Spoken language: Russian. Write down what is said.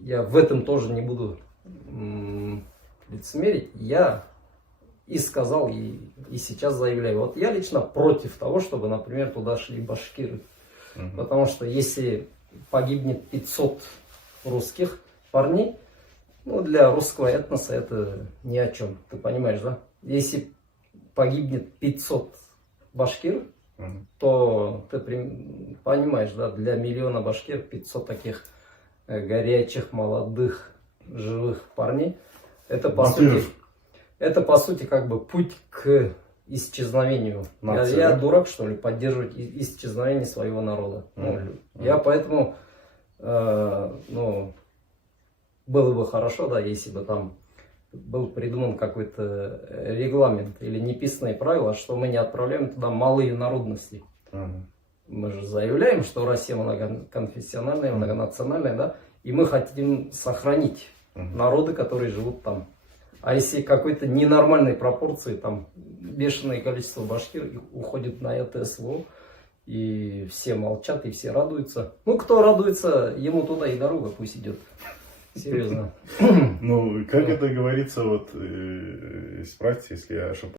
Я в этом тоже не буду лицемерить. Я и сказал, и сейчас заявляю. Вот я лично против того, чтобы, например, туда шли башкиры. Потому что если погибнет 500 русских парней, ну, для русского этноса это ни о чем. Ты понимаешь, да? Если погибнет 500 башкир, то ты понимаешь, да, для миллиона башкир 500 таких горячих, молодых, живых парней. Это по сути как бы путь к исчезновению. Я дурак, что ли, поддерживать исчезновение своего народа. Я поэтому, было бы хорошо, да, если бы там был придуман какой-то регламент или неписанные правила, что мы не отправляем туда малые народности. Мы же заявляем, что Россия многоконфессиональная, многонациональная, да, и мы хотим сохранить народы, которые живут там. А если какой-то ненормальной пропорции, там бешеное количество башкир уходит на это СВО, и все молчат, и все радуются. Ну, кто радуется, ему туда и дорога пусть идет. Серьезно. Ну, как это говорится, вот, исправьте, если я ошибаюсь.